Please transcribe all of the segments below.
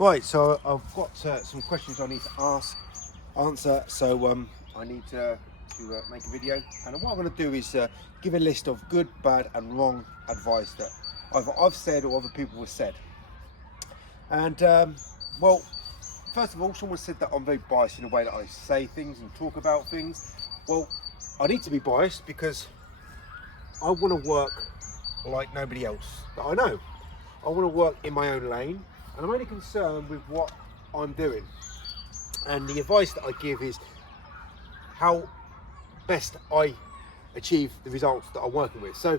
Right, so I've got some questions I need to answer. So I need to make a video, and what I'm going to do is give a list of good, bad, and wrong advice that either I've said or other people have said. And well, first of all, someone said that I'm very biased in the way that I say things and talk about things. Well, I need to be biased because I want to work like nobody else that I know. I want to work in my own lane, and I'm only concerned with what I'm doing. And the advice that I give is how best I achieve the results that I'm working with. So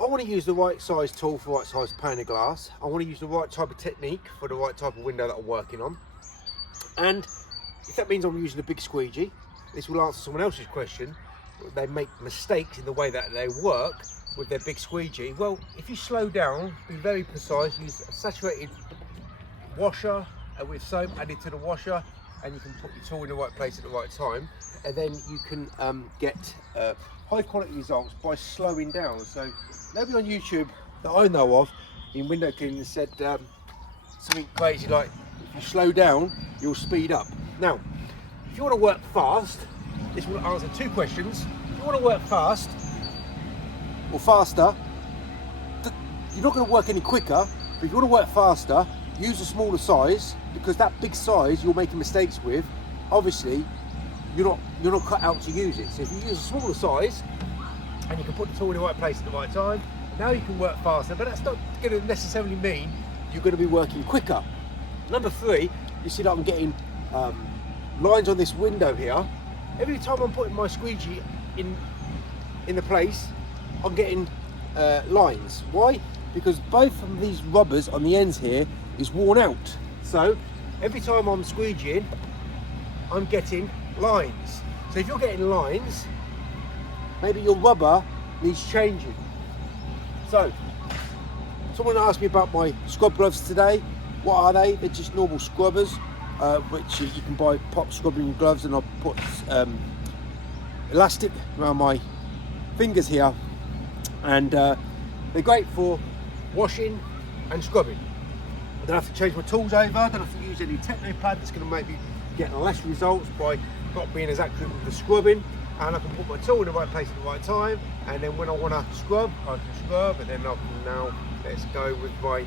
I want to use the right size tool for the right size pane of glass. I want to use the right type of technique for the right type of window that I'm working on. And if that means I'm using a big squeegee, this will answer someone else's question. They make mistakes in the way that they work with their big squeegee. Well, if you slow down, be very precise, use a saturated washer with soap added to the washer, and you can put your tool in the right place at the right time, and then you can get high quality results by slowing down. So nobody on YouTube that I know of in window cleaning said something crazy like, if you slow down, you'll speed up. Now, if you want to work fast, this will answer two questions. If you want to work fast or faster, you're not going to work any quicker, but if you want to work faster, use a smaller size, because that big size you're making mistakes with, obviously you're not cut out to use it. So if you use a smaller size and you can put the tool in the right place at the right time, now you can work faster, but that's not going to necessarily mean you're going to be working quicker. Number three, you see that I'm getting lines on this window here. Every time I'm putting my squeegee in the place, I'm getting lines. Why? Because both of these rubbers on the ends here is worn out. So every time I'm squeegeeing, I'm getting lines. So if you're getting lines, maybe your rubber needs changing. So someone asked me about my scrub gloves today. What are they? They're just normal scrubbers, which you can buy pop scrubbing gloves, and I'll put elastic around my fingers here, and they're great for washing and scrubbing. I don't have to change my tools over, I don't have to use any techno pad that's going to make me get less results by not being as accurate with the scrubbing, and I can put my tool in the right place at the right time, and then when I want to scrub, I can scrub, and then I can now, let's go with my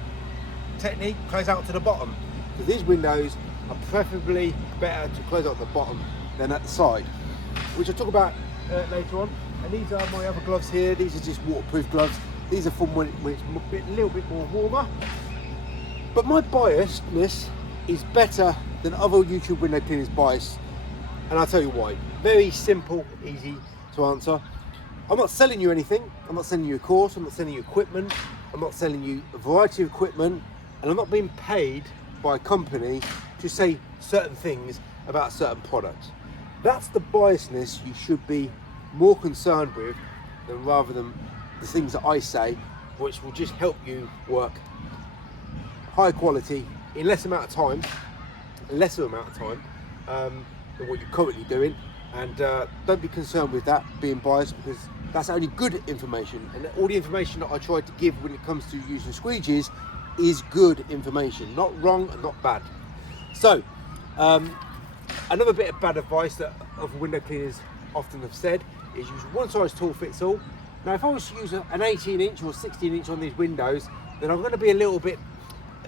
technique, close out to the bottom, because these windows are preferably better to close out at the bottom than at the side, which I'll talk about later on. And these are my other gloves here. These are just waterproof gloves. These are from when it's a little bit more warmer. But my biasness is better than other YouTube window cleaners' bias, and I'll tell you why. Very simple, easy to answer. I'm not selling you anything. I'm not selling you a course. I'm not selling you equipment. I'm not selling you a variety of equipment, and I'm not being paid by a company to say certain things about certain products. That's the biasness you should be more concerned with, than rather than the things that I say, which will just help you work high quality in lesser amount of time than what you're currently doing. And don't be concerned with that being biased, because that's only good information, and all the information that I try to give when it comes to using squeegees is good information, not wrong and not bad. So another bit of bad advice that other window cleaners often have said is use one size tool fits all. Now, if I was to use an 18-inch or 16-inch on these windows, then I'm going to be a little bit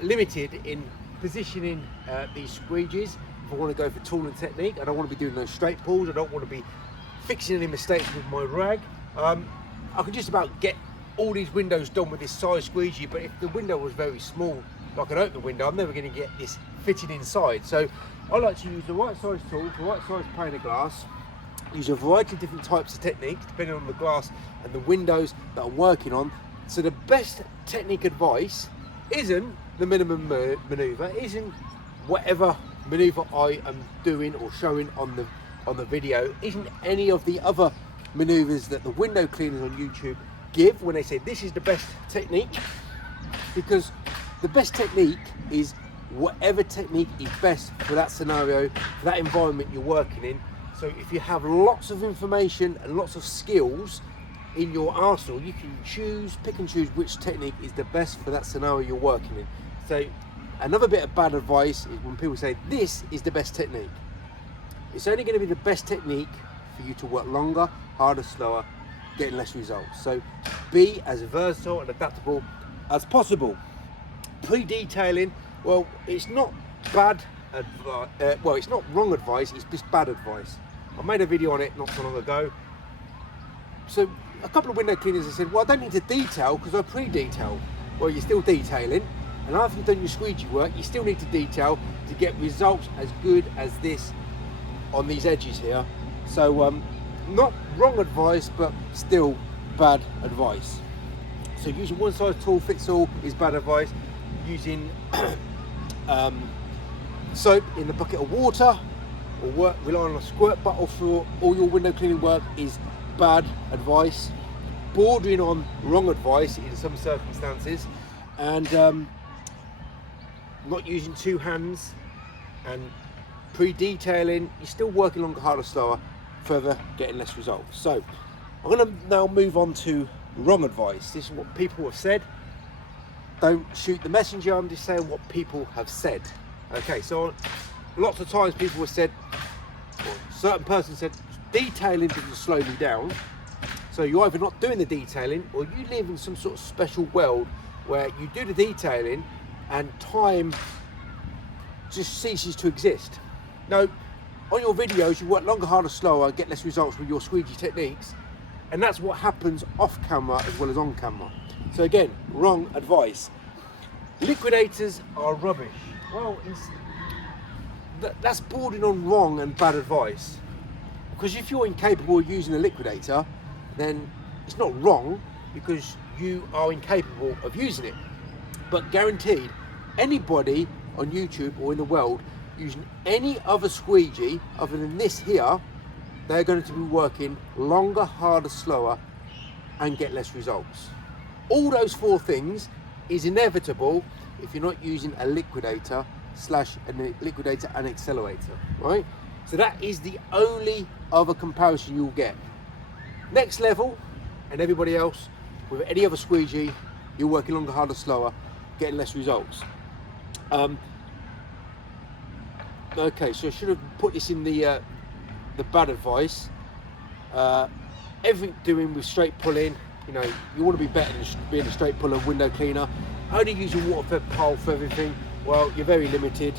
limited in positioning these squeegees. If I want to go for tool and technique, I don't want to be doing those straight pulls. I don't want to be fixing any mistakes with my rag. I can just about get all these windows done with this size squeegee, but if the window was very small, like an open window, I'm never going to get this fitted inside. So I like to use the right size tool, the right size pane of glass, use a variety of different types of techniques depending on the glass and the windows that I'm working on. So the best technique advice isn't the minimum maneuver, isn't whatever maneuver I am doing or showing on the video, isn't any of the other maneuvers that the window cleaners on YouTube give when they say this is the best technique, because the best technique is whatever technique is best for that scenario, for that environment you're working in. So if you have lots of information and lots of skills in your arsenal, you can pick and choose which technique is the best for that scenario you're working in. So another bit of bad advice is when people say this is the best technique. It's only going to be the best technique for you to work longer, harder, slower, getting less results. So be as versatile and adaptable as possible. Pre-detailing, well, it's not bad advice. Well, it's not wrong advice, it's just bad advice. I made a video on it not so long ago. So a couple of window cleaners have said, well, I don't need to detail because I pre-detail. Well, you're still detailing, and after you've done your squeegee work, you still need to detail to get results as good as this on these edges here. So not wrong advice, but still bad advice. So using one size tool fits all is bad advice. Using soap in the bucket of water or relying on a squirt bottle for all your window cleaning work is bad advice, bordering on wrong advice in some circumstances. And not using two hands and pre-detailing, you're still working longer, harder, slower, further getting less results. So I'm going to now move on to wrong advice. This is what people have said. Don't shoot the messenger, I'm just saying what people have said. Okay, so lots of times people have said, or a certain person said, detailing doesn't slow me down. So you're either not doing the detailing or you live in some sort of special world where you do the detailing and time just ceases to exist. No, on your videos you work longer, harder, slower, get less results with your squeegee techniques, and that's what happens off camera as well as on camera. So again, wrong advice. Liquidators are rubbish. Well, that's bordering on wrong and bad advice. Because if you're incapable of using a liquidator, then it's not wrong because you are incapable of using it. But guaranteed, anybody on YouTube or in the world using any other squeegee other than this here, they're going to be working longer, harder, slower, and get less results. All those four things is inevitable if you're not using a liquidator and accelerator, right? So that is the only other comparison you'll get. Next level, and everybody else, with any other squeegee, you're working longer, harder, slower, getting less results. Okay, so I should have put this in the bad advice. Everything doing with straight pulling, you know, you want to be better than being a straight puller window cleaner. Only using water-fed pole for everything, well, you're very limited.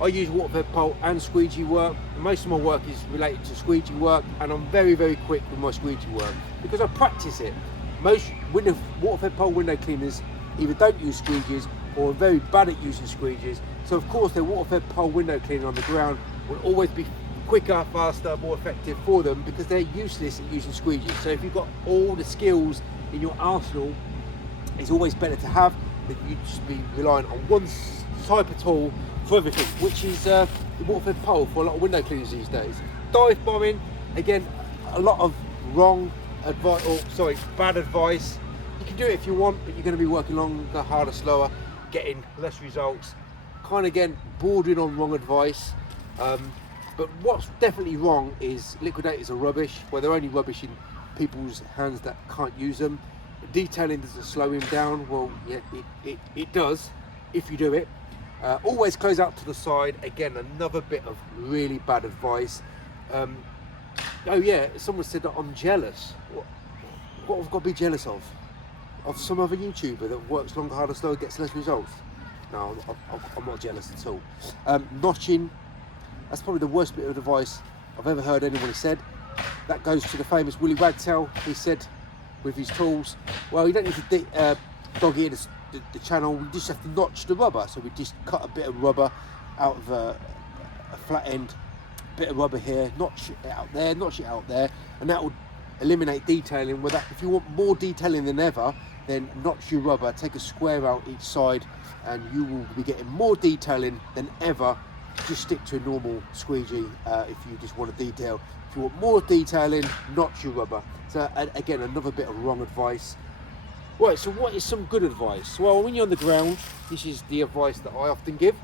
I use water-fed pole and squeegee work. Most of my work is related to squeegee work, and I'm very, very quick with my squeegee work because I practice it. Most water-fed pole window cleaners either don't use squeegees or are very bad at using squeegees. So of course their water-fed pole window cleaner on the ground will always be quicker, faster, more effective for them because they're useless at using squeegees. So if you've got all the skills in your arsenal, it's always better to have than you just be relying on one type of tool for everything, which is the water-fed pole for a lot of window cleaners these days. Dive bombing, again, a lot of wrong advice, or sorry, bad advice. You can do it if you want, but you're going to be working longer, harder, slower, getting less results. Kind of again, bordering on wrong advice. But what's definitely wrong is liquidators are rubbish. Well, they're only rubbish in people's hands that can't use them. Detailing doesn't slow him down. Well, yeah, it does if you do it. Always close out to the side. Again, another bit of really bad advice. Oh yeah, someone said that I'm jealous. What have I got to be jealous of? Of some other YouTuber that works longer, harder, slower, gets less results? No, I'm not jealous at all. Notching, that's probably the worst bit of advice I've ever heard anyone said. That goes to the famous Willy Wagtail. He said with his tools, well, you don't need to dog ear the channel, we just have to notch the rubber. So we just cut a bit of rubber out of a flat end, bit of rubber here, notch it out there, notch it out there, and that will eliminate detailing. With that, if you want more detailing than ever, then notch your rubber, take a square out each side, and you will be getting more detailing than ever. Just stick to a normal squeegee if you just want to detail. If you want more detailing, notch your rubber. So again, another bit of wrong advice. Right, so what is some good advice? Well, when you're on the ground, this is the advice that I often give.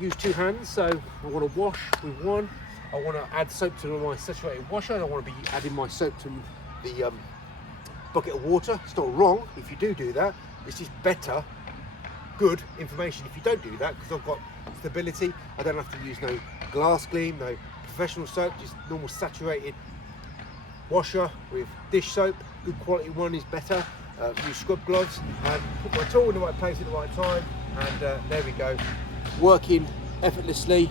Use two hands. So I want to wash with one. I want to add soap to my saturated washer. I don't want to be adding my soap to the bucket of water. It's not wrong if you do that. It's just better good information if you don't do that, because I've got stability. I don't have to use no glass clean, no professional soap, just normal saturated washer with dish soap. Good quality one is better. Use scrub gloves and put my tool in the right place at the right time, and there we go, working effortlessly.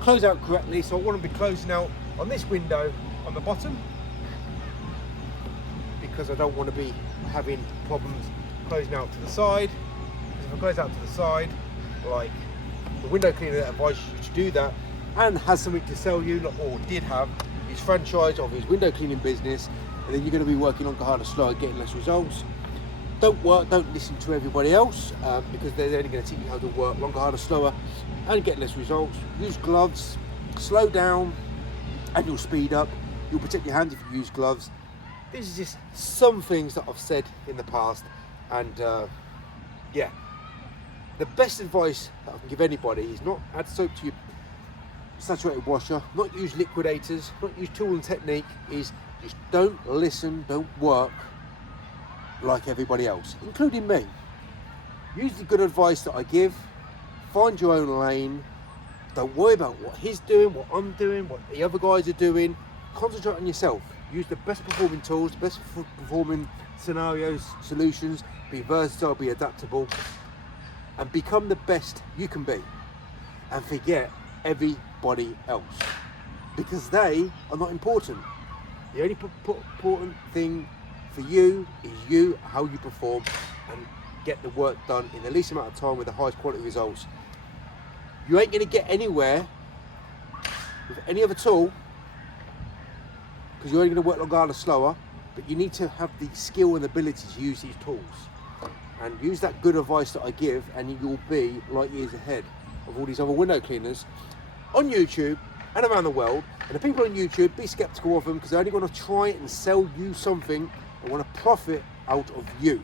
Close out correctly, so I want to be closing out on this window on the bottom, because I don't want to be having problems closing out to the side. Because if I close out to the side, like the window cleaner that advises you to do that and has something to sell you, or did have his franchise of his window cleaning business, and then you're going to be working longer, harder, slower, getting less results. Don't listen to everybody else, because they're only going to teach you how to work longer, harder, slower and get less results. Use gloves, slow down and you'll speed up. You'll protect your hands if you use gloves. These are just some things that I've said in the past, and yeah, the best advice that I can give anybody is not add soap to your saturated washer, not use liquidators, not use tool and technique, is just don't listen, don't work like everybody else, including me. Use the good advice that I give, find your own lane, don't worry about what he's doing, what I'm doing, what the other guys are doing. Concentrate on yourself. Use the best performing tools, the best performing scenarios, solutions, be versatile, be adaptable, and become the best you can be, and forget everybody else, because they are not important. The only important thing for you is you, how you perform and get the work done in the least amount of time with the highest quality results. You ain't going to get anywhere with any other tool, because you're only going to work longer, harder, slower, but you need to have the skill and ability to use these tools, and use that good advice that I give, and you'll be light years ahead of all these other window cleaners on YouTube and around the world. And the people on YouTube, be skeptical of them, because they're only going to try and sell you something and want to profit out of you.